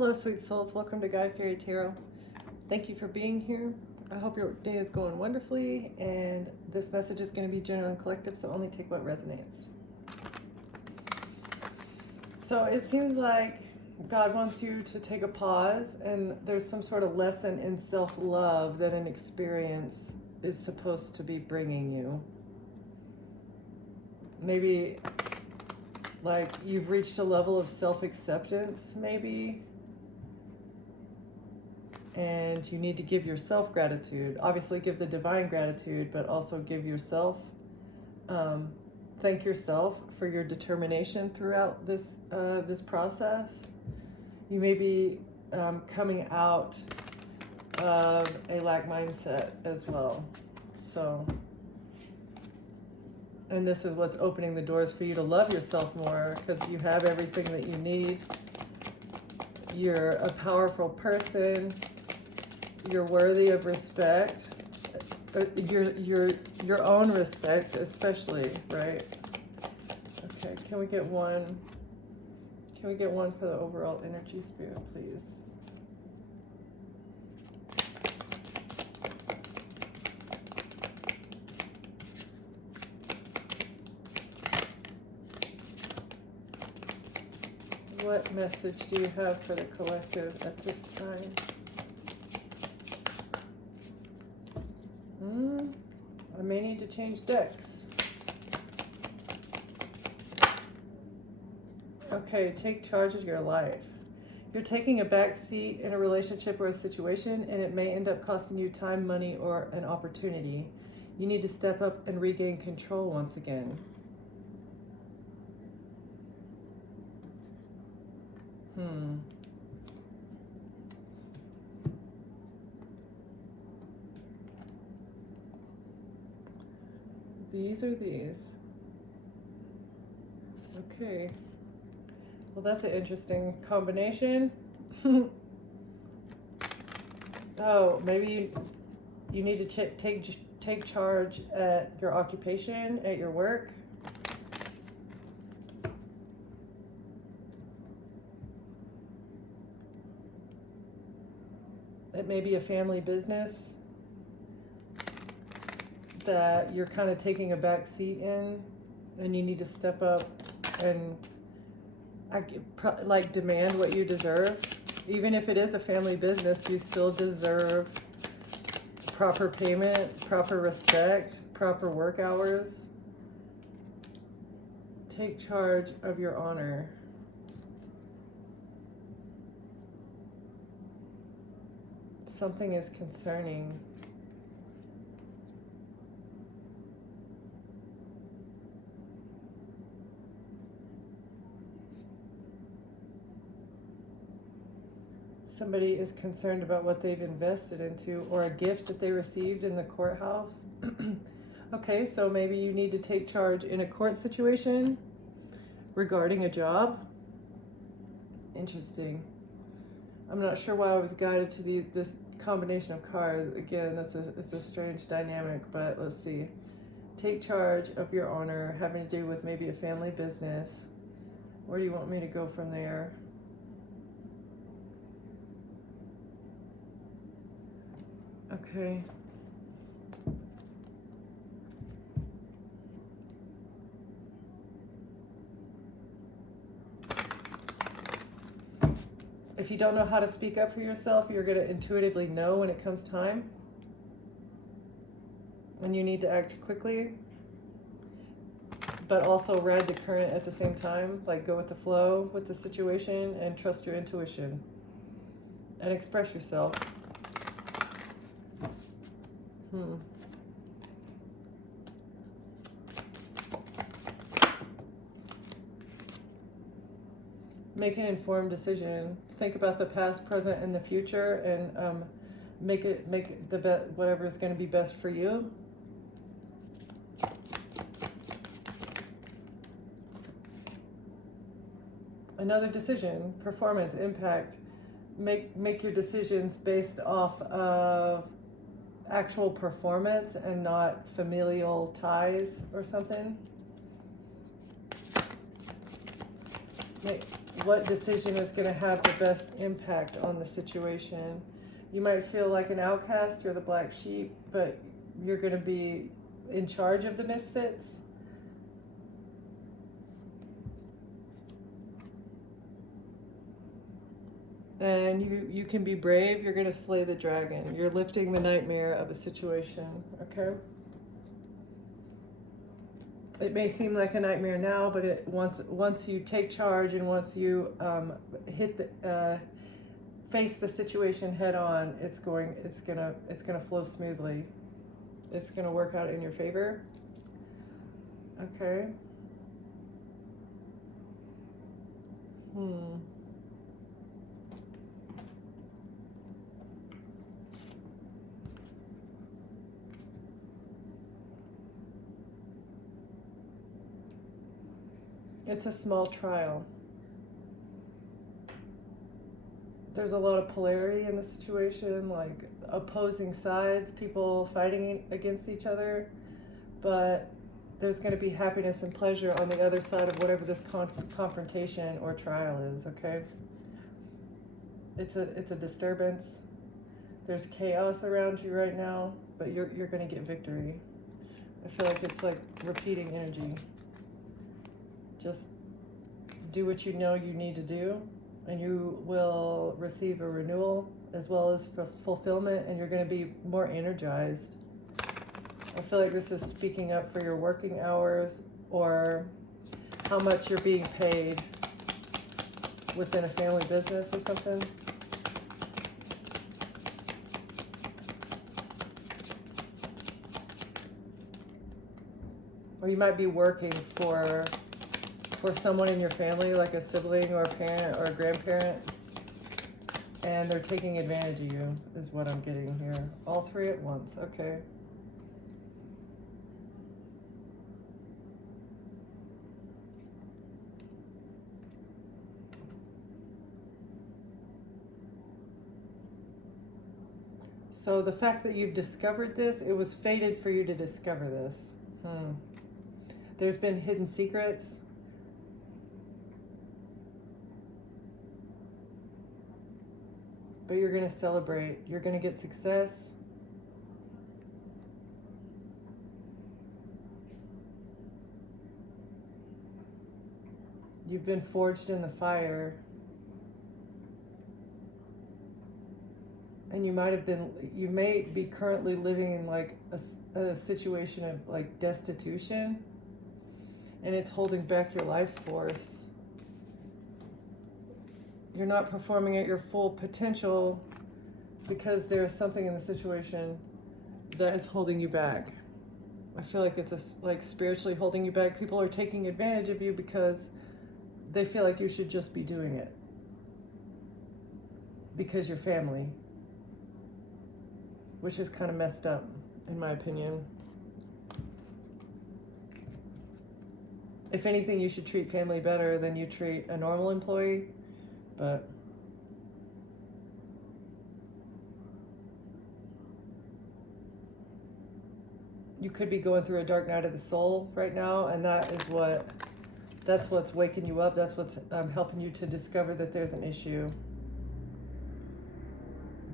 Hello, sweet souls. Welcome to Guy Fairy Tarot. Thank you for being here. I hope your day is going wonderfully, and this message is going to be general and collective, so only take what resonates. So it seems like God wants you to take a pause, and there's some sort of lesson in self-love that an experience is supposed to be bringing you. Maybe like you've reached a level of self-acceptance, maybe, and you need to give yourself gratitude. Obviously give the divine gratitude, but also give yourself, thank yourself for your determination throughout this process. You may be coming out of a lack mindset as well. So, and this is what's opening the doors for you to love yourself more, because you have everything that you need. You're a powerful person. You're worthy of respect. Your own respect, especially, right? Okay, can we get one? Can we get one for the overall energy spirit, please? What message do you have for the collective at this time? I may need to change decks. Okay, take charge of your life. You're taking a back seat in a relationship or a situation, and it may end up costing you time, money, or an opportunity. You need to step up and regain control once again. These are these. Okay. Well, that's an interesting combination. Oh, maybe you need to take charge at your occupation, at your work. It may be a family business that you're kind of taking a back seat in, and you need to step up and like demand what you deserve. Even if it is a family business, you still deserve proper payment, proper respect, proper work hours. Take charge of your honor. Something is concerning. Somebody is concerned about what they've invested into, or a gift that they received in the courthouse. Okay, so maybe you need to take charge in a court situation regarding a job. Interesting. I'm not sure why I was guided to this combination of cards. Again, it's a strange dynamic, but let's see. Take charge of your honor, having to do with maybe a family business. Where do you want me to go from there? Okay. If you don't know how to speak up for yourself, you're going to intuitively know when it comes time. And you need to act quickly, but also ride the current at the same time. Like, go with the flow with the situation and trust your intuition. And express yourself. Make an informed decision. Think about the past, present, and the future, and make the whatever is going to be best for you. Another decision, performance, impact. Make your decisions based off of actual performance and not familial ties or something. what decision is going to have the best impact on the situation. You might feel like an outcast, you're the black sheep, but you're going to be in charge of the misfits. And you can be brave, you're going to slay the dragon. You're lifting the nightmare of a situation, okay? It may seem like a nightmare now, but once you take charge and once you face the situation head on, it's gonna flow smoothly. It's gonna work out in your favor. Okay. It's a small trial. There's a lot of polarity in the situation, like opposing sides, people fighting against each other, but there's going to be happiness and pleasure on the other side of whatever this confrontation or trial is, okay? It's a disturbance. There's chaos around you right now, but you're going to get victory. I feel like it's like repeating energy. Just do what you know you need to do, and you will receive a renewal as well as fulfillment, and you're going to be more energized. I feel like this is speaking up for your working hours or how much you're being paid within a family business or something. Or you might be working for someone in your family, like a sibling or a parent or a grandparent, and they're taking advantage of you, is what I'm getting here. All three at once, okay. So the fact that you've discovered this, it was fated for you to discover this. There's been hidden secrets. But you're going to celebrate. You're going to get success. You've been forged in the fire. And you may be currently living in like a situation of like destitution. And it's holding back your life force. You're not performing at your full potential because there's something in the situation that is holding you back. I feel like it's like spiritually holding you back. People are taking advantage of you because they feel like you should just be doing it because you're family, which is kind of messed up, in my opinion. If anything, you should treat family better than you treat a normal employee. But you could be going through a dark night of the soul right now, and that's what's waking you up. That's what's helping you to discover that there's an issue.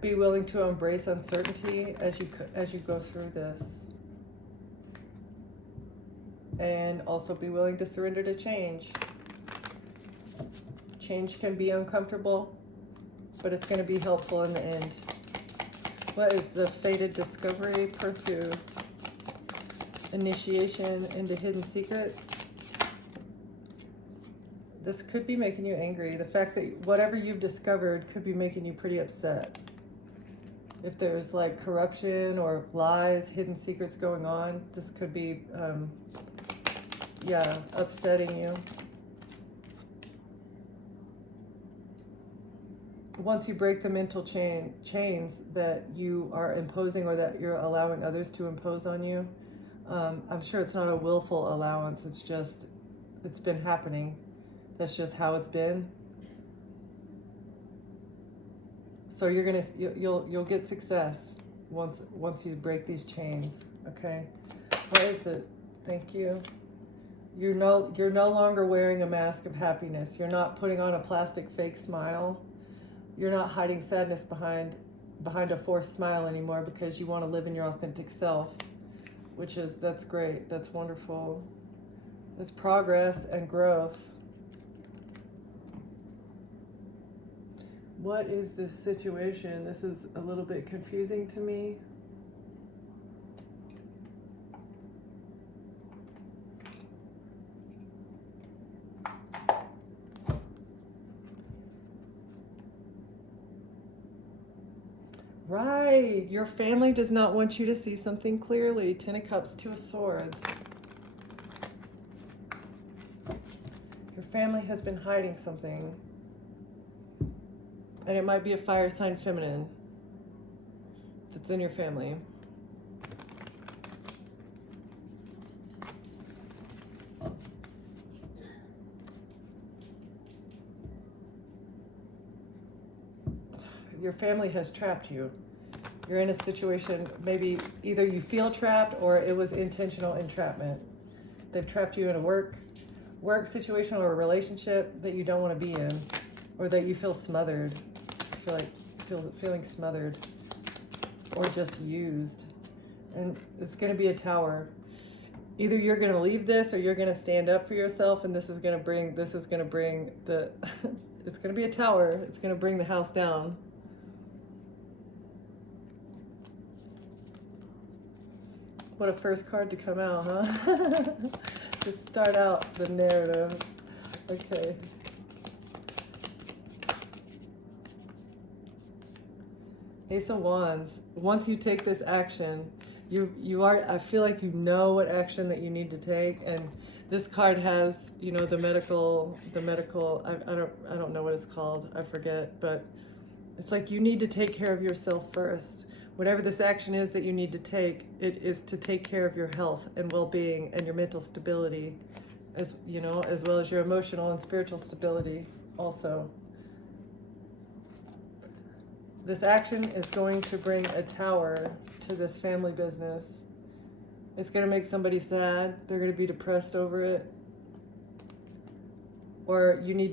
Be willing to embrace uncertainty as you go through this, and also be willing to surrender to change. Change can be uncomfortable, but it's going to be helpful in the end. What is the fated discovery? Pursuit. Initiation into hidden secrets. This could be making you angry. The fact that whatever you've discovered could be making you pretty upset. If there's like corruption or lies, hidden secrets going on, this could be, upsetting you. Once you break the mental chains that you are imposing or that you're allowing others to impose on you, I'm sure it's not a willful allowance. It's been happening. That's just how it's been. So you'll get success once you break these chains. Okay. What is it? Thank you. You're no longer wearing a mask of happiness. You're not putting on a plastic fake smile. You're not hiding sadness behind a forced smile anymore because you want to live in your authentic self, that's great. That's wonderful. It's progress and growth. What is this situation? This is a little bit confusing to me. Right, your family does not want you to see something clearly. Ten of Cups, Two of Swords. Your family has been hiding something. And it might be a fire sign feminine that's in your family. Your family has trapped you. You're in a situation, maybe either you feel trapped or it was intentional entrapment. They've trapped you in a work situation or a relationship that you don't want to be in, or that you feel smothered. Feeling smothered or just used. And it's going to be a tower. Either you're going to leave this or you're going to stand up for yourself, and this is going to bring the it's going to be a tower. It's going to bring the house down. What a first card to come out, huh? To start out the narrative. Okay. Ace of Wands. Once you take this action, I feel like you know what action that you need to take, and this card has, the medical, I don't know what it's called, I forget, but it's like you need to take care of yourself first. Whatever this action is that you need to take, it is to take care of your health and well-being and your mental stability, as well as your emotional and spiritual stability also. This action is going to bring a tower to this family business. It's going to make somebody sad. They're going to be depressed over it. Or you need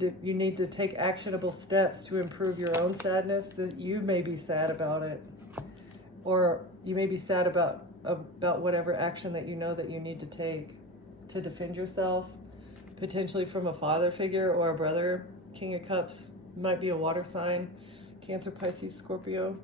to take actionable steps to improve your own sadness. That you may be sad about it. Or you may be sad about whatever action that you know that you need to take to defend yourself, potentially from a father figure or a brother. King of Cups might be a water sign. Cancer, Pisces, Scorpio.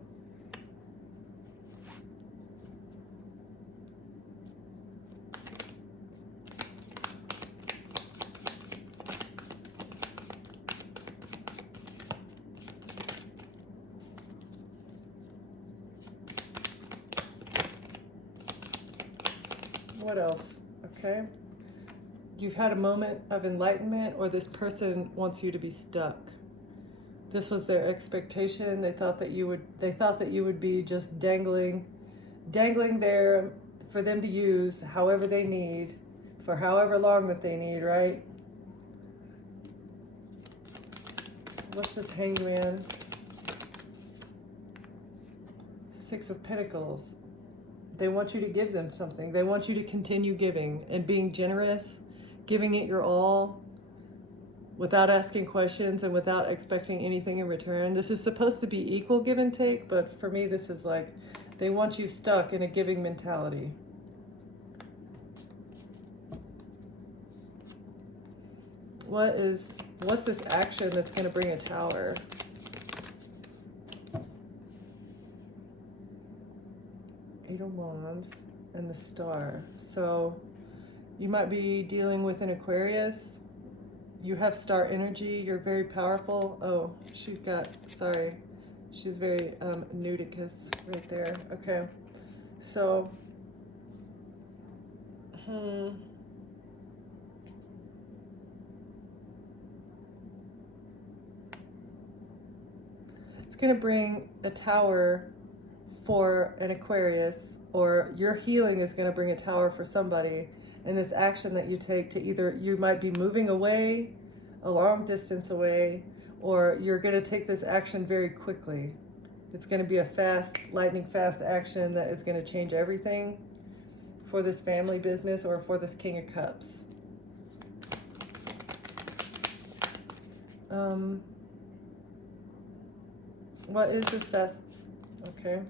What else? Okay. You've had a moment of enlightenment, or this person wants you to be stuck. This was their expectation. They thought that you would be just dangling there for them to use however they need, for however long that they need, right? What's this Hangman? Six of Pentacles. They want you to give them something. They want you to continue giving and being generous, giving it your all, without asking questions and without expecting anything in return. This is supposed to be equal give and take, but for me this is like they want you stuck in a giving mentality. What's this action that's going to bring a tower? Eight of Wands and the Star. So you might be dealing with an Aquarius. You have star energy. You're very powerful. Oh, she's very nudicus right there. Okay. So, it's going to bring a tower for an Aquarius, or your healing is going to bring a tower for somebody. And this action that you take to either, you might be moving away, a long distance away, or you're going to take this action very quickly. It's going to be a fast, lightning fast action that is going to change everything for this family business or for this King of Cups. What is this fast? Okay.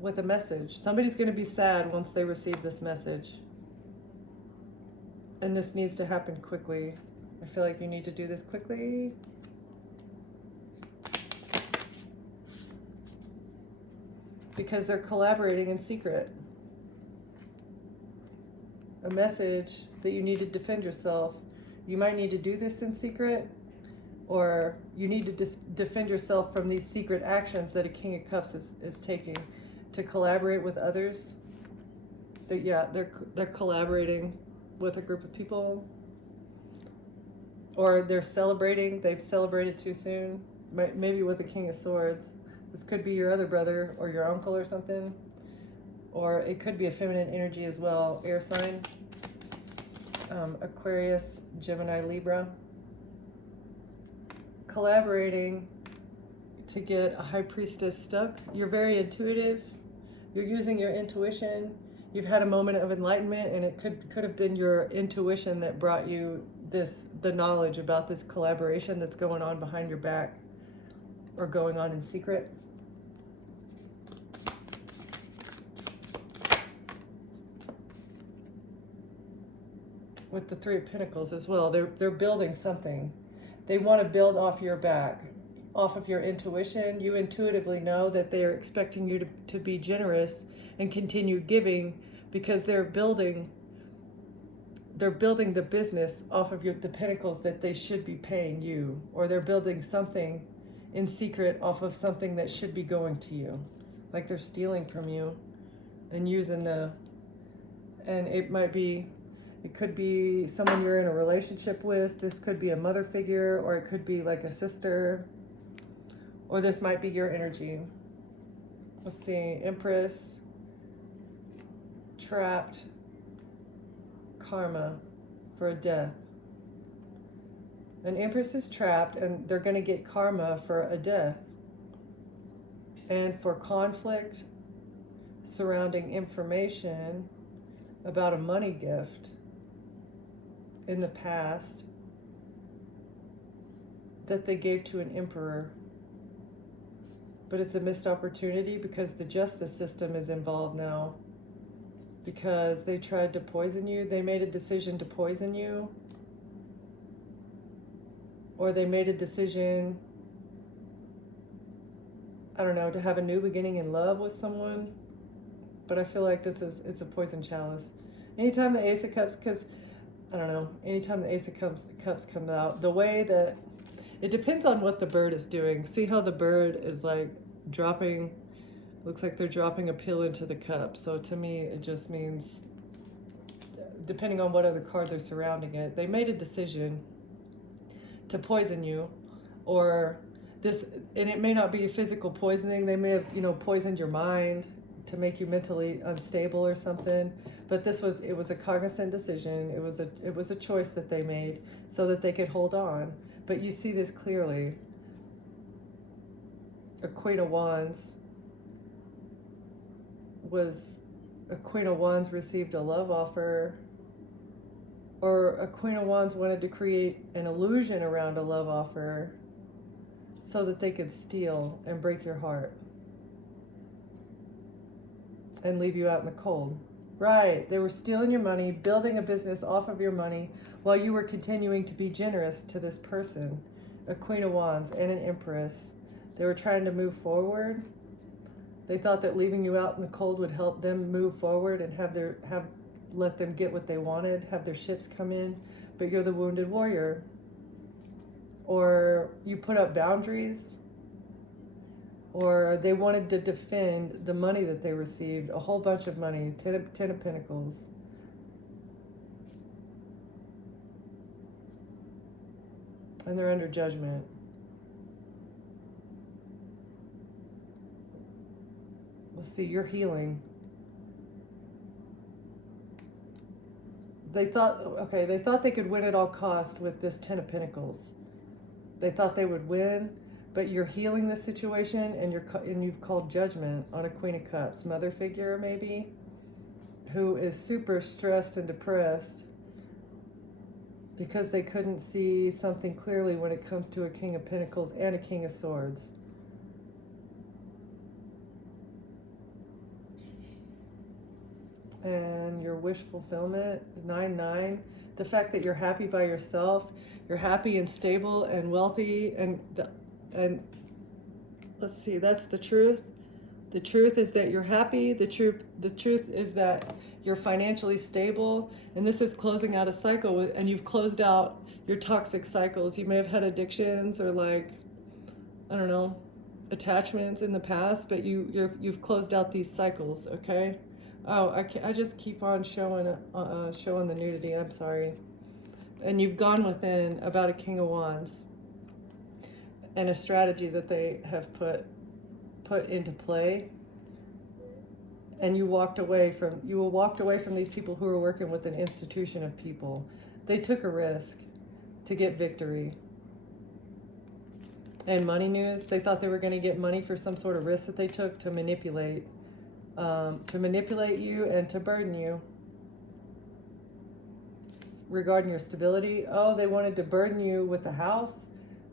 With a message. Somebody's going to be sad once they receive this message. And this needs to happen quickly. I feel like you need to do this quickly. Because they're collaborating in secret. A message that you need to defend yourself. You might need to do this in secret, or you need to defend yourself from these secret actions that a King of Cups is taking to collaborate with others. They're collaborating with a group of people, or they've celebrated too soon, maybe with the King of Swords. This could be your other brother or your uncle or something, or it could be a feminine energy as well, air sign, Aquarius, Gemini, Libra. Collaborating to get a High Priestess stuck. You're very intuitive. You're using your intuition. You've had a moment of enlightenment, and it could have been your intuition that brought you the knowledge about this collaboration that's going on behind your back or going on in secret. With the Three of Pentacles as well, they're building something. They want to build off your back, off of your intuition. You intuitively know that they are expecting you to be generous and continue giving, because they're building the business off of the pentacles that they should be paying you, or they're building something in secret off of something that should be going to you. Like they're stealing from you and using and it could be someone you're in a relationship with. This could be a mother figure, or it could be like a sister, or this might be your energy. Let's see, Empress, trapped, karma for a death. An Empress is trapped, and they're going to get karma for a death and for conflict surrounding information about a money gift in the past that they gave to an emperor. But it's a missed opportunity because the justice system is involved now, because they tried to poison you. They made a decision to poison you, or they made a decision, I don't know, to have a new beginning in love with someone. But I feel like it's a poison chalice. Anytime the Ace of Cups, because I don't know, anytime the Ace of Cups comes out, the way that, it depends on what the bird is doing. See how the bird is like dropping, looks like they're dropping a pill into the cup. So to me, it just means, depending on what other cards are surrounding it, they made a decision to poison you, or this, and it may not be physical poisoning. They may have, poisoned your mind to make you mentally unstable or something. But it was a cognizant decision. It was a choice that they made so that they could hold on. But you see this clearly. A Queen of Wands received a love offer, or a Queen of Wands wanted to create an illusion around a love offer so that they could steal and break your heart and leave you out in the cold. Right, they were stealing your money, building a business off of your money, while you were continuing to be generous to this person, a Queen of Wands and an Empress. They were trying to move forward. They thought that leaving you out in the cold would help them move forward and let them get what they wanted, have their ships come in. But you're the wounded warrior. Or you put up boundaries, or they wanted to defend the money that they received, a whole bunch of money, Ten of Pentacles. And they're under judgment. Let's see, you're healing. They thought they could win at all cost with this Ten of Pentacles. They thought they would win, but you're healing the situation, and you've called judgment on a Queen of Cups, mother figure maybe, who is super stressed and depressed because they couldn't see something clearly when it comes to a King of Pentacles and a King of Swords. And your wish fulfillment, 9-9. The fact that you're happy by yourself, you're happy and stable and wealthy, and let's see, that's the truth. The truth is that you're happy. The truth is that you're financially stable, and this is closing out a cycle and you've closed out your toxic cycles. You may have had addictions or like, I don't know, attachments in the past, but you've closed out these cycles, okay? Oh, I just keep on showing the nudity. I'm sorry. And you've gone within about a King of Wands and a strategy that they have put into play. And you walked away from these people who were working with an institution of people. They took a risk to get victory. And money news, they thought they were going to get money for some sort of risk that they took to manipulate you and to burden you regarding your stability. Oh, they wanted to burden you with the house.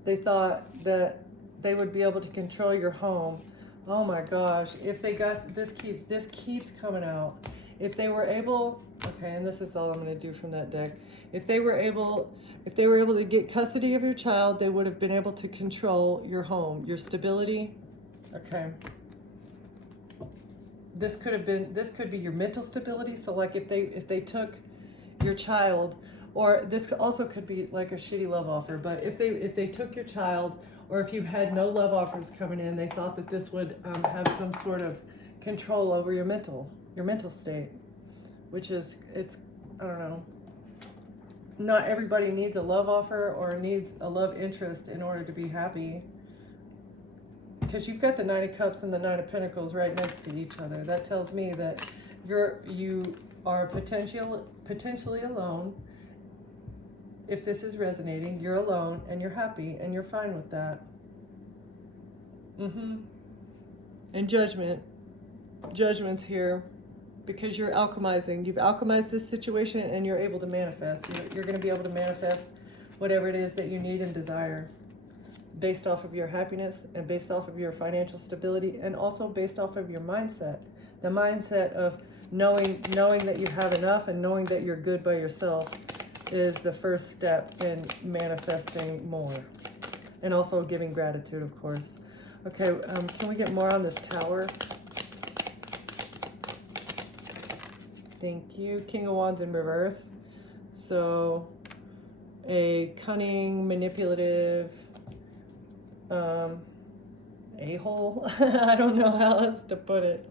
They thought that they would be able to control your home. Oh my gosh, if they got, this keeps coming out. If they were able, okay, and this is all I'm going to do from that deck. If they were able to get custody of your child, they would have been able to control your home, your stability. Okay. This could be your mental stability. So like if they took your child, or this also could be like a shitty love offer, but if they took your child, or if you had no love offers coming in, they thought that this would have some sort of control over your mental state, which is, I don't know. Not everybody needs a love offer or needs a love interest in order to be happy. Because you've got the Nine of Cups and the Nine of Pentacles right next to each other. That tells me that you are potentially alone. If this is resonating, you're alone and you're happy and you're fine with that. And judgment's here because you're alchemizing. You've alchemized this situation and you're able to manifest. You're going to be able to manifest whatever it is that you need and desire, based off of your happiness and based off of your financial stability, and also based off of your mindset. The mindset of knowing that you have enough and knowing that you're good by yourself is the first step in manifesting more. And also giving gratitude, of course. Okay, can we get more on this Tower? Thank you. King of Wands in reverse. So, a cunning, manipulative, a-hole. I don't know how else to put it.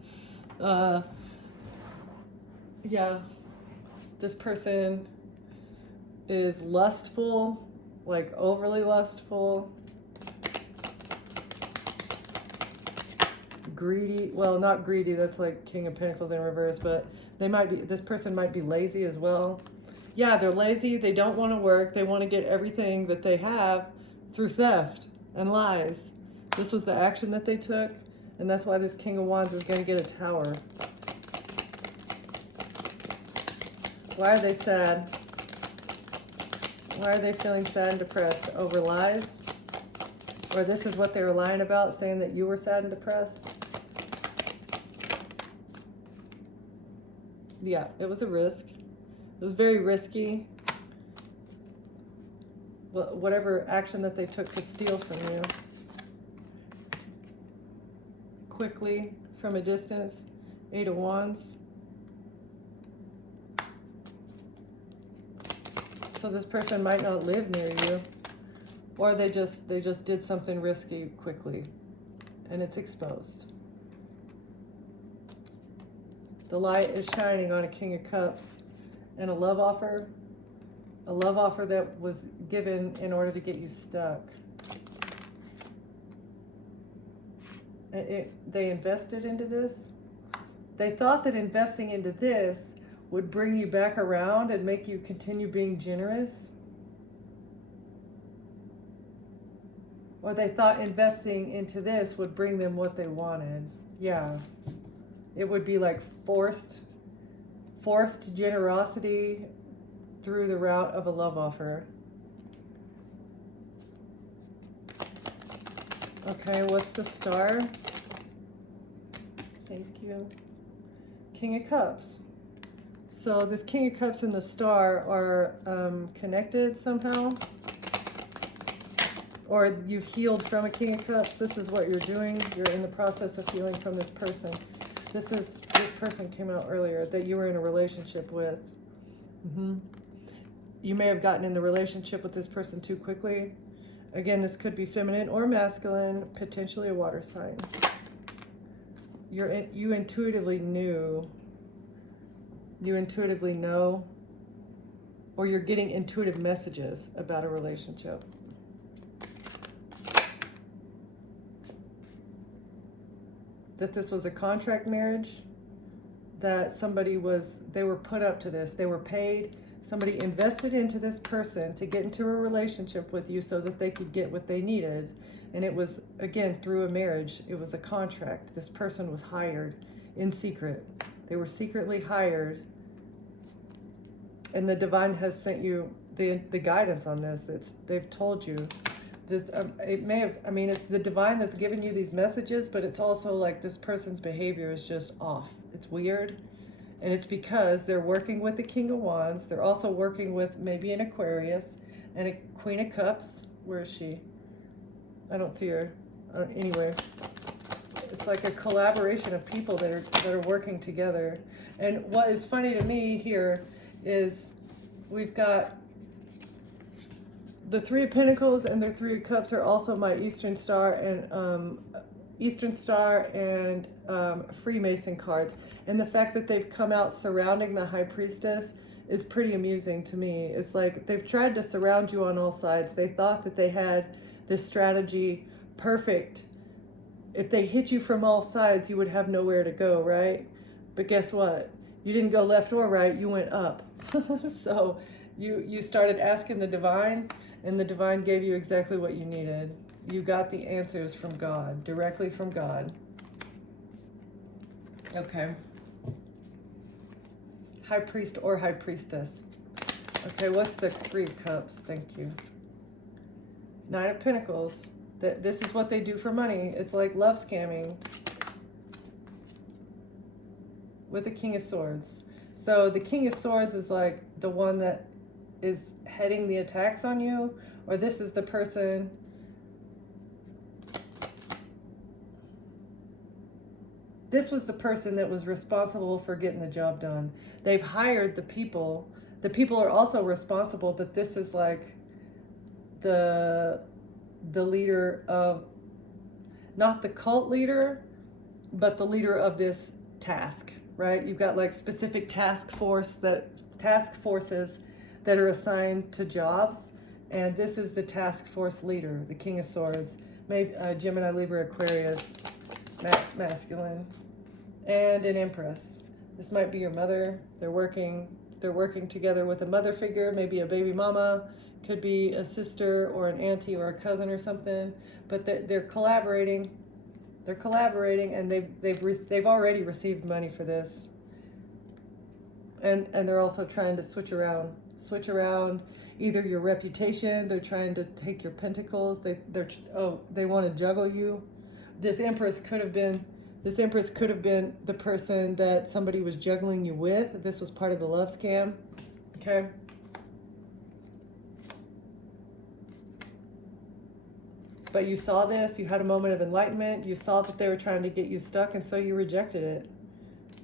Yeah, this person is lustful, like overly lustful, greedy. Well, not greedy, that's like King of Pentacles in reverse, but this person might be lazy as well. Yeah, they're lazy, they don't want to work, they want to get everything that they have through theft and lies. This was the action that they took, and that's why this King of Wands is going to get a Tower. Why are they sad? Why are they feeling sad and depressed? Over lies? Or this is what they were lying about, saying that you were sad and depressed? Yeah, it was a risk. It was very risky. Whatever action that they took to steal from you. Quickly, from a distance. 8 of Wands. So this person might not live near you, or they just did something risky quickly, and it's exposed. The light is shining on a King of Cups and a love offer that was given in order to get you stuck. They invested into this. They thought that investing into this would bring you back around and make you continue being generous. Or they thought investing into this would bring them what they wanted. Yeah. It would be like forced generosity through the route of a love offer. Okay, what's the star? Thank you. King of Cups. So this King of Cups and the star are connected somehow. Or you've healed from a King of Cups. This is what you're doing. You're in the process of healing from this person. This person came out earlier that you were in a relationship with. You may have gotten in the relationship with this person too quickly. Again, this could be feminine or masculine, potentially a water sign. You intuitively knew. You intuitively know, or you're getting intuitive messages about a relationship. That this was a contract marriage, that they were put up to this, they were paid, somebody invested into this person to get into a relationship with you so that they could get what they needed. And it was, again, through a marriage, it was a contract. This person was hired in secret. They were secretly hired. And the divine has sent you the guidance on this. They've told you. This, it's the divine that's giving you these messages, but it's also like this person's behavior is just off. It's weird. And it's because they're working with the King of Wands. They're also working with maybe an Aquarius and a Queen of Cups. Where is she? I don't see her. Anyway, it's like a collaboration of people that are working together. And what is funny to me here is we've got the Three of Pentacles and the Three of Cups are also my Eastern Star and Freemason cards. And the fact that they've come out surrounding the High Priestess is pretty amusing to me. It's like they've tried to surround you on all sides. They thought that they had this strategy perfect. If they hit you from all sides, you would have nowhere to go, right? But guess what? You didn't go left or right, you went up. So you started asking the divine, and the divine gave you exactly what you needed. You got the answers from God, directly from God. Okay. High Priest or High Priestess. Okay, what's the Three of Cups? Thank you. Nine of Pentacles. This is what they do for money. It's like love scamming. With the King of Swords. So the King of Swords is like the one that is heading the attacks on you, or this is the person. This was the person that was responsible for getting the job done. They've hired the people. The people are also responsible, but this is like the leader of, not the cult leader, but the leader of this task, right? You've got like specific task forces that are assigned to jobs, and this is the task force leader, the King of Swords, maybe Gemini, Libra, Aquarius, masculine, and an Empress. This might be your mother. They're working together with a mother figure, maybe a baby mama, could be a sister or an auntie or a cousin or something, but they're collaborating. They're collaborating, and they've already received money for this. And they're also trying to switch around either your reputation. They're trying to take your pentacles. They want to juggle you. This Empress could have been the person that somebody was juggling you with. This was part of the love scam. Okay. But you saw this, you had a moment of enlightenment, you saw that they were trying to get you stuck, and so you rejected it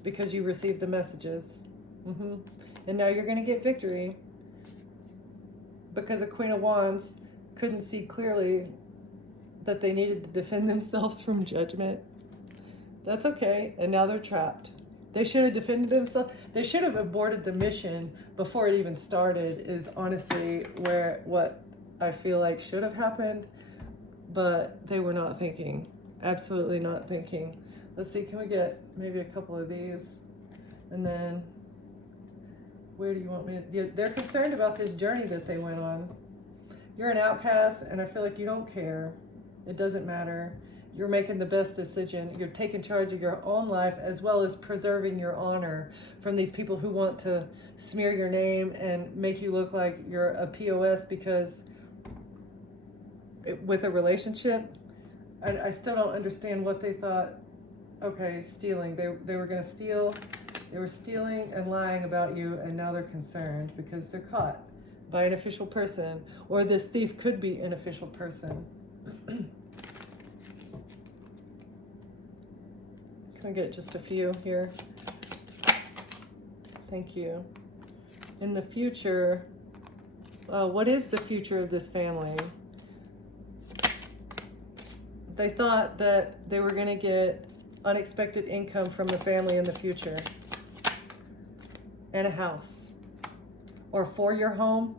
because you received the messages. And now you're going to get victory because a Queen of Wands couldn't see clearly that they needed to defend themselves from judgment. That's okay, and now they're trapped. They should have defended themselves. They should have aborted the mission before it even started, is honestly what I feel like should have happened. But they were not thinking, absolutely not thinking. Let's see, can we get maybe a couple of these? And then, where do you want me to? They're concerned about this journey that they went on. You're an outcast, and I feel like you don't care. It doesn't matter. you're making the best decision. You're taking charge of your own life as well as preserving your honor from these people who want to smear your name and make you look like you're a POS because with a relationship, I still don't understand what they thought. Okay, stealing. They were going to steal. They were stealing and lying about you, and now they're concerned because they're caught by an official person, or this thief could be an official person. Can I get just a few here? Thank you. In the future, what is the future of this family? They thought that they were going to get unexpected income from the family in the future, and a house, or for your home.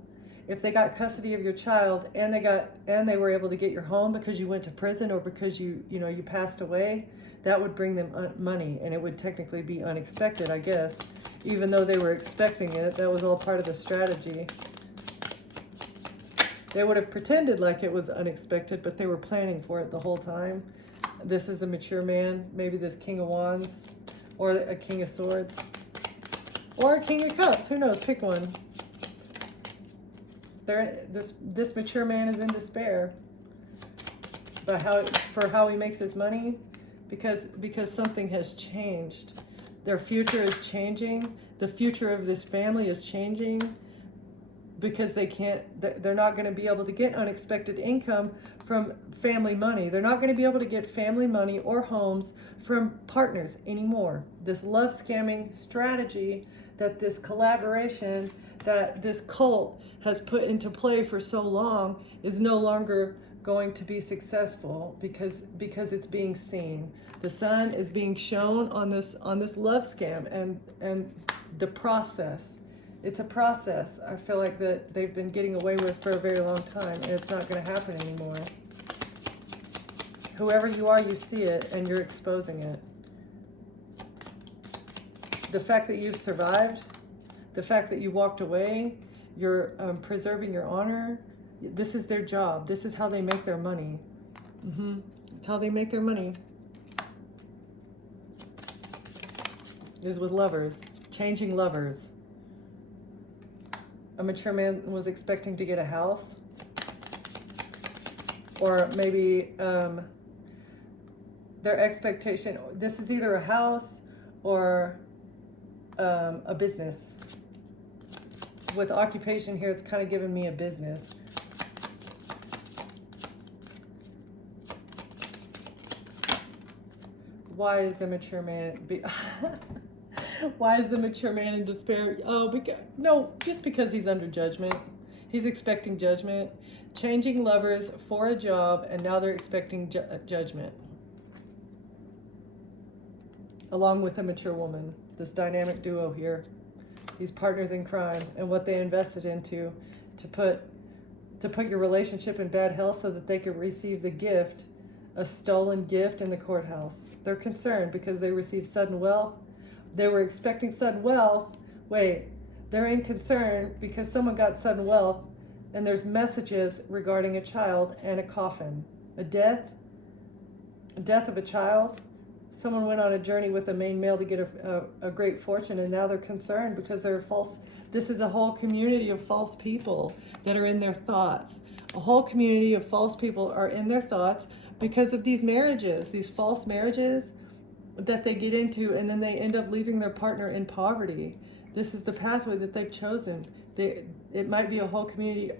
If they got custody of your child and they were able to get your home because you went to prison or because you passed away, that would bring them money, and it would technically be unexpected, I guess, even though they were expecting it. That was all part of the strategy. They would have pretended like it was unexpected, but they were planning for it the whole time. This is a mature man, maybe this King of Wands, or a King of Swords, or a King of Cups. Who knows? Pick one. This mature man is in despair. But how he makes his money, because something has changed. Their future is changing. The future of this family is changing. Because they're not going to be able to get unexpected income from family money. They're not going to be able to get family money or homes from partners anymore. This love scamming strategy, that this collaboration, that this cult has put into play for so long is no longer going to be successful because it's being seen. The sun is being shown on this love scam and the process. It's a process. I feel like that they've been getting away with for a very long time, and it's not going to happen anymore. Whoever you are, you see it, and you're exposing it. The fact that you've survived, the fact that you walked away, you're preserving your honor. This is their job. This is how they make their money. It's how they make their money. Is with lovers, changing lovers. A mature man was expecting to get a house, or maybe their expectation, this is either a house or a business. With occupation here, it's kind of giving me a business. Why is the mature man Why is the mature man in despair? Just because he's under judgment. He's expecting judgment. Changing lovers for a job, and now they're expecting judgment. Along with a mature woman. This dynamic duo here. These partners in crime, and what they invested into to put your relationship in bad health so that they could receive the gift, a stolen gift in the courthouse. They're concerned because they received sudden wealth. They were expecting sudden wealth. Wait, they're in concern because someone got sudden wealth, and there's messages regarding a child and a coffin. A death of a child. Someone went on a journey with a main male to get a great fortune, and now they're concerned because they're false. This is a whole community of false people that are in their thoughts. A whole community of false people are in their thoughts because of these marriages, these false marriages that they get into, and then they end up leaving their partner in poverty. This is the pathway that they've chosen. It might be a whole community.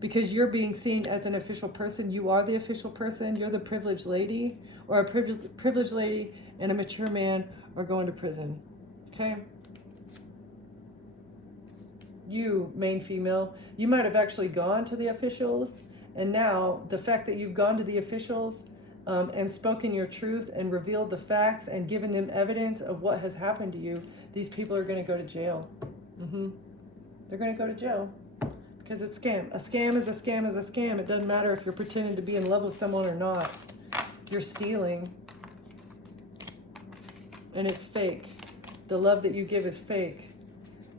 Because you're being seen as an official person, you are the official person, you're the privileged lady, or a privileged lady and a mature man are going to prison. Okay? You, main female, you might have actually gone to the officials, and now the fact that you've gone to the officials and spoken your truth and revealed the facts and given them evidence of what has happened to you, these people are going to go to jail. They're going to go to jail. Because it's a scam. A scam is a scam is a scam. It doesn't matter if you're pretending to be in love with someone or not. You're stealing. And it's fake. The love that you give is fake.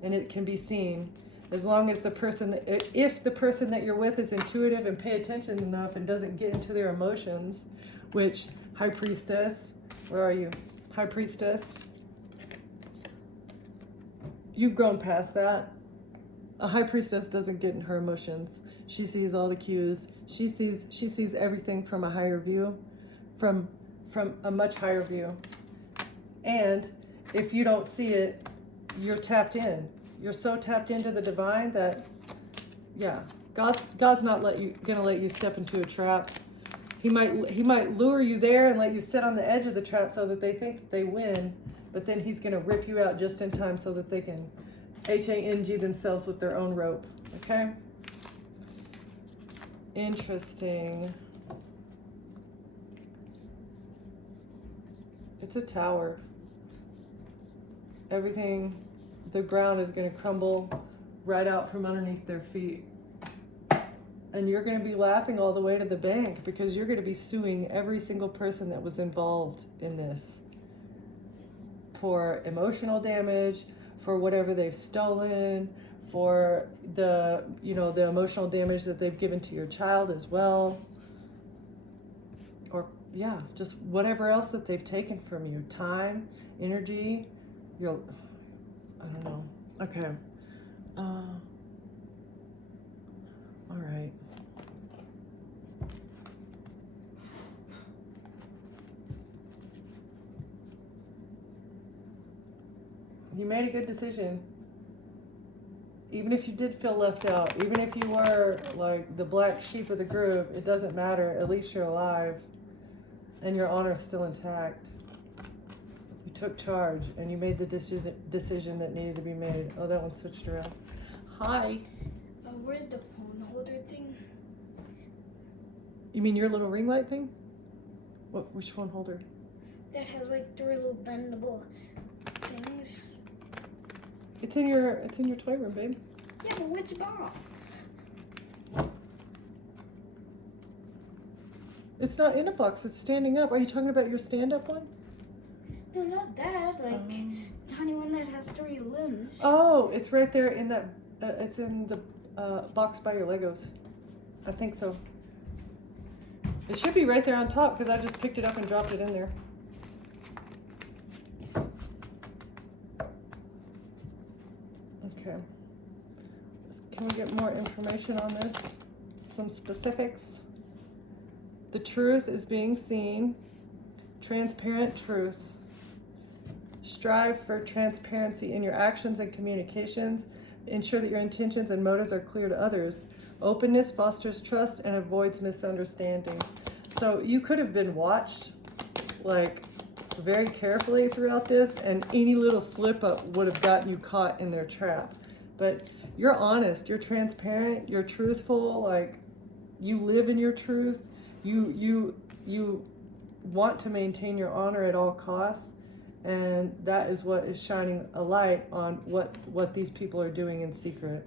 And it can be seen. as long as the person, if the person that you're with is intuitive and pay attention enough and doesn't get into their emotions, which High Priestess, where are you? High Priestess, you've grown past that. A High Priestess doesn't get in her emotions. She sees all the cues. She sees everything from a higher view, from a much higher view. And if you don't see it, you're tapped in. You're so tapped into the divine that, yeah, God's not gonna let you step into a trap. He might lure you there and let you sit on the edge of the trap so that they think that they win, but then he's gonna rip you out just in time so that they can HANG themselves with their own rope. Okay? Interesting. It's a tower. Everything, the ground is going to crumble right out from underneath their feet. And you're going to be laughing all the way to the bank because you're going to be suing every single person that was involved in this for emotional damage, for whatever they've stolen, for the emotional damage that they've given to your child as well. Or yeah, just whatever else that they've taken from you. Time, energy, I don't know. Okay. All right. You made a good decision. Even if you did feel left out, even if you were like the black sheep of the group, it doesn't matter. At least you're alive and your honor's still intact. You took charge and you made the decision that needed to be made. Oh, that one switched around. Hi. Where's the phone holder thing? You mean your little ring light thing? Which phone holder? That has like 3 little bendable things. It's in your toy room, babe. Yeah, but which box? It's not in a box, it's standing up. Are you talking about your stand-up one? No, not that. Like, tiny one that has 3 limbs. Oh, it's right there in that, it's in the box by your Legos. I think so. It should be right there on top because I just picked it up and dropped it in there. Okay. Can we get more information on this? Some specifics. The truth is being seen. Transparent truth. Strive for transparency in your actions and communications. Ensure that your intentions and motives are clear to others. Openness fosters trust and avoids misunderstandings. So you could have been watched like very carefully throughout this, and any little slip up would have gotten you caught in their trap. But you're honest, you're transparent, you're truthful, like you live in your truth. You want to maintain your honor at all costs, and that is what is shining a light on what these people are doing in secret.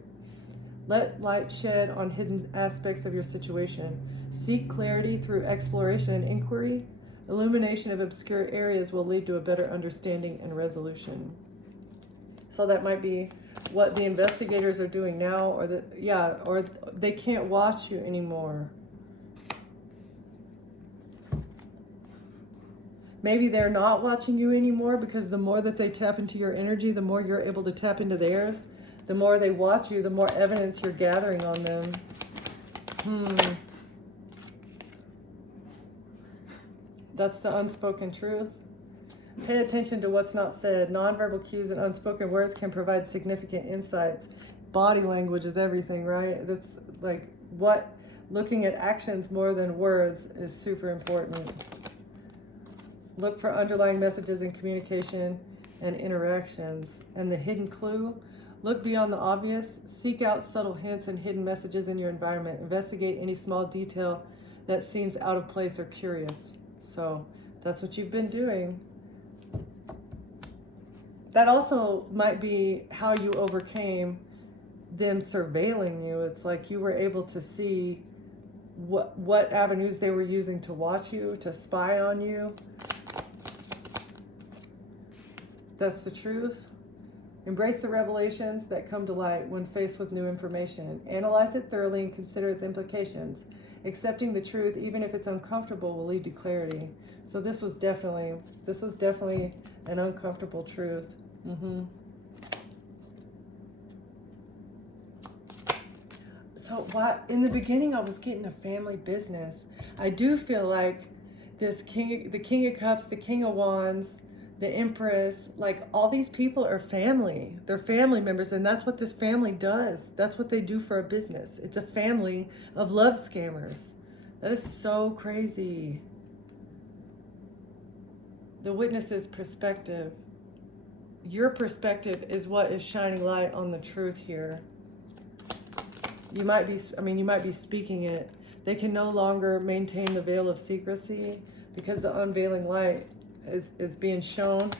Let light shed on hidden aspects of your situation. Seek clarity through exploration and inquiry. Illumination of obscure areas will lead to a better understanding and resolution. So that might be what the investigators are doing now, or they can't watch you anymore. Maybe they're not watching you anymore because the more that they tap into your energy, the more you're able to tap into theirs. The more they watch you, the more evidence you're gathering on them. That's the unspoken truth. Pay attention to what's not said. Nonverbal cues and unspoken words can provide significant insights. Body language is everything, right? That's like looking at actions more than words is super important. Look for underlying messages in communication and interactions. And the hidden clue, look beyond the obvious. Seek out subtle hints and hidden messages in your environment. Investigate any small detail that seems out of place or curious. So that's what you've been doing. That also might be how you overcame them surveilling you. It's like you were able to see what avenues they were using to watch you, to spy on you. That's the truth. Embrace the revelations that come to light when faced with new information. Analyze it thoroughly and consider its implications. Accepting the truth, even if it's uncomfortable, will lead to clarity. So this was definitely an uncomfortable truth. So in the beginning I was getting a family business. I do feel like the King of Cups, the King of Wands, the Empress, like all these people are family. They're family members, and that's what this family does. That's what they do for a business. It's a family of love scammers. That is so crazy. The Witness's perspective. Your perspective is what is shining light on the truth here. You might be speaking it. They can no longer maintain the veil of secrecy because the unveiling light is being shown.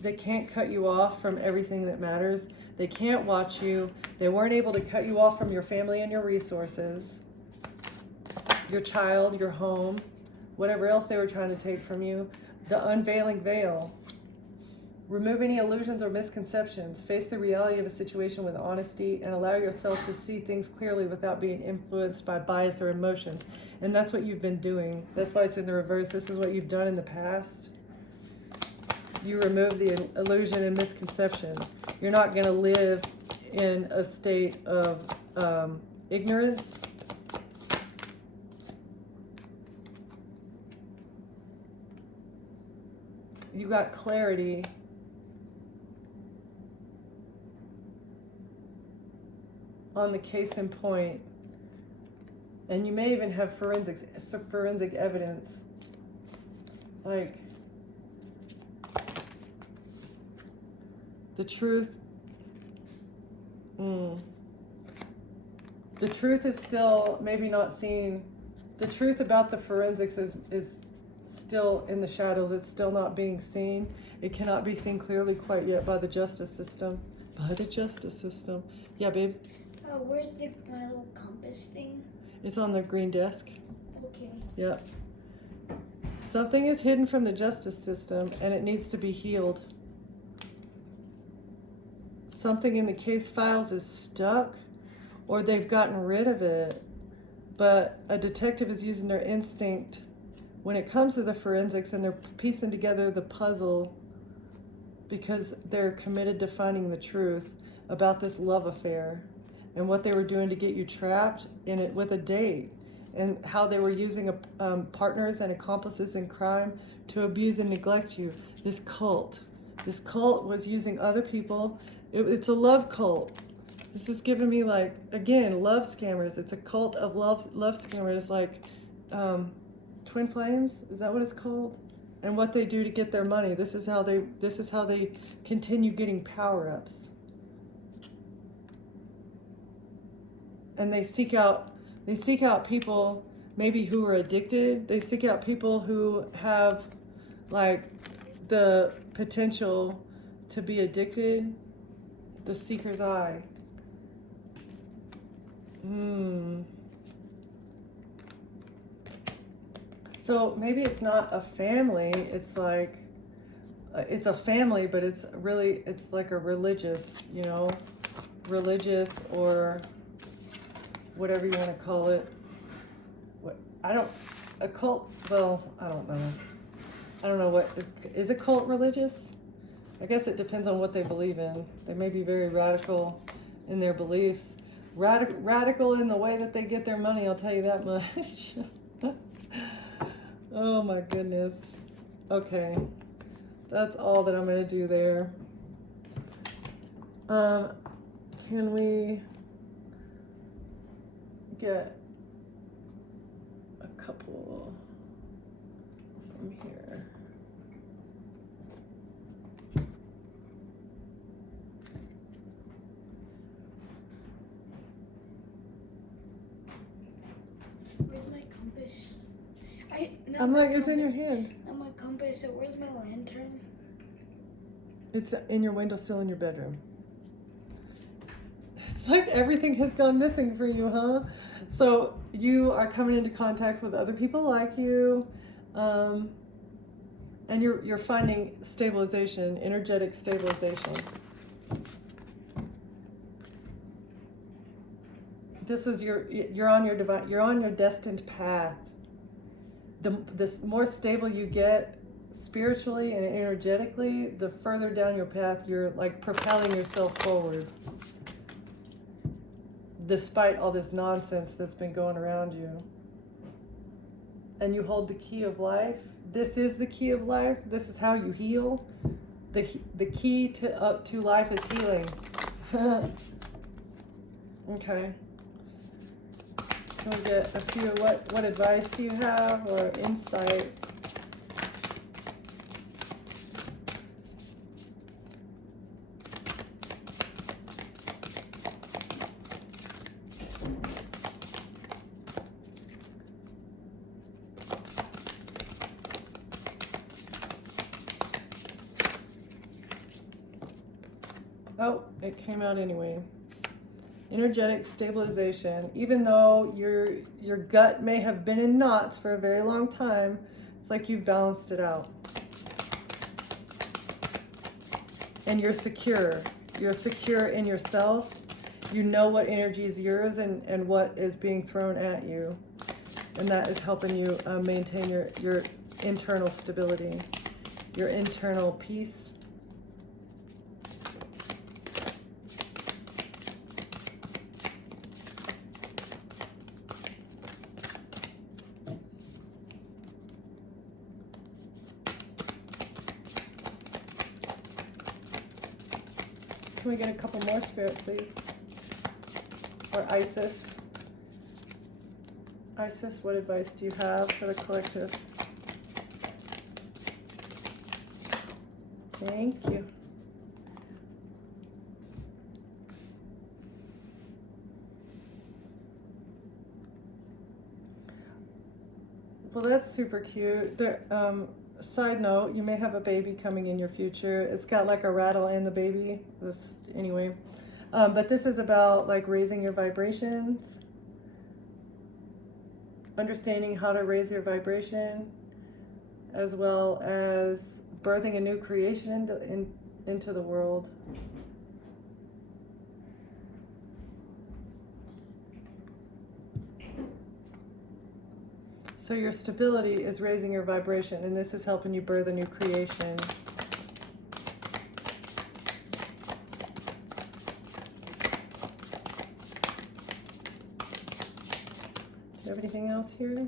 They can't cut you off from everything that matters. They can't watch you. They weren't able to cut you off from your family and your resources, your child, your home, whatever else they were trying to take from you. The unveiling veil. Remove any illusions or misconceptions. Face the reality of a situation with honesty and allow yourself to see things clearly without being influenced by bias or emotions. And that's what you've been doing. That's why it's in the reverse. This is what you've done in the past. You remove the illusion and misconception. You're not going to live in a state of ignorance. You got clarity. On the case in point, and you may even have forensic evidence, like the truth. The truth is still maybe not seen. The truth about the forensics is still in the shadows. It's still not being seen. It cannot be seen clearly quite yet by the justice system. Yeah, babe. Where's my little compass thing? It's on the green desk. Okay. Yep. Something is hidden from the justice system and it needs to be healed. Something in the case files is stuck or they've gotten rid of it, but a detective is using their instinct when it comes to the forensics and they're piecing together the puzzle because they're committed to finding the truth about this love affair. And what they were doing to get you trapped in it with a date, and how they were using partners and accomplices in crime to abuse and neglect you. This cult was using other people. It's a love cult. This is giving me like, again, love scammers. It's a cult of love scammers, like twin flames. Is that what it's called? And what they do to get their money. This is how they continue getting power-ups. And they seek out people maybe who are addicted. They seek out people who have like the potential to be addicted. The seeker's eye. So maybe it's not a family. It's like it's a family, but it's like a religious, religious or whatever you want to call it. A cult, well, I don't know. I don't know what, is a cult religious? I guess it depends on what they believe in. They may be very radical in their beliefs. Radical in the way that they get their money, I'll tell you that much. Oh my goodness. Okay. That's all that I'm going to do there. Can we get a couple from here? Where's my compass? I'm like, it's in your hand. Not my compass, so where's my lantern? It's in your windowsill in your bedroom. It's like everything has gone missing for you, huh? So you are coming into contact with other people like you. And you're finding stabilization, energetic stabilization. This is you're on your destined path. The more stable you get spiritually and energetically, the further down your path you're like propelling yourself forward. Despite all this nonsense that's been going around you. And you hold the key of life. This is the key of life. This is how you heal. The key to life is healing. Okay. Can we get a few, what advice do you have or insight? Oh, it came out anyway. Energetic stabilization. Even though your gut may have been in knots for a very long time, it's like you've balanced it out. And you're secure. You're secure in yourself. You know what energy is yours and what is being thrown at you. And that is helping you maintain your internal stability, your internal peace. Can we get a couple more, Spirit, please? Or Isis. Isis, what advice do you have for the collective? Thank you. Well, that's super cute. There, side note, you may have a baby coming in your future. It's got like a rattle in the baby. This anyway. But this is about like raising your vibrations, understanding how to raise your vibration, as well as birthing a new creation into the world. So your stability is raising your vibration, and this is helping you birth a new creation. Do you have anything else here?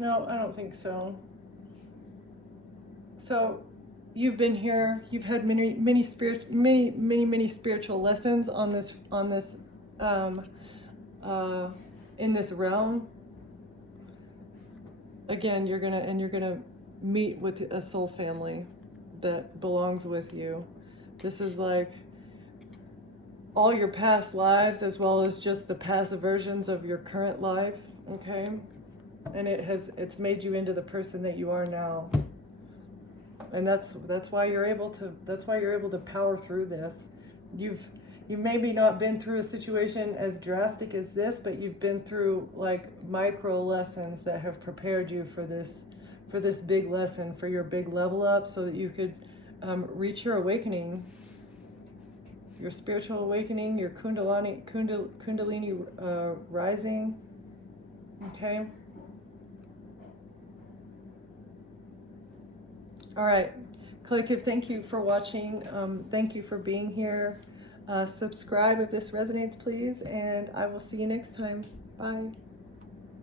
No, I don't think so. So you've been here, you've had many spiritual lessons on this in this realm. Again, you're gonna meet with a soul family that belongs with you. This is like all your past lives as well as just the past versions of your current life, okay? And it's made you into the person that you are now. And that's why you're able to power through this. You maybe not been through a situation as drastic as this, but you've been through like micro lessons that have prepared you for this big lesson, for your big level up, so that you could reach your awakening, your spiritual awakening, your kundalini rising. Okay. All right, collective, thank you for watching. Thank you for being here. Subscribe if this resonates, please, and I will see you next time. Bye.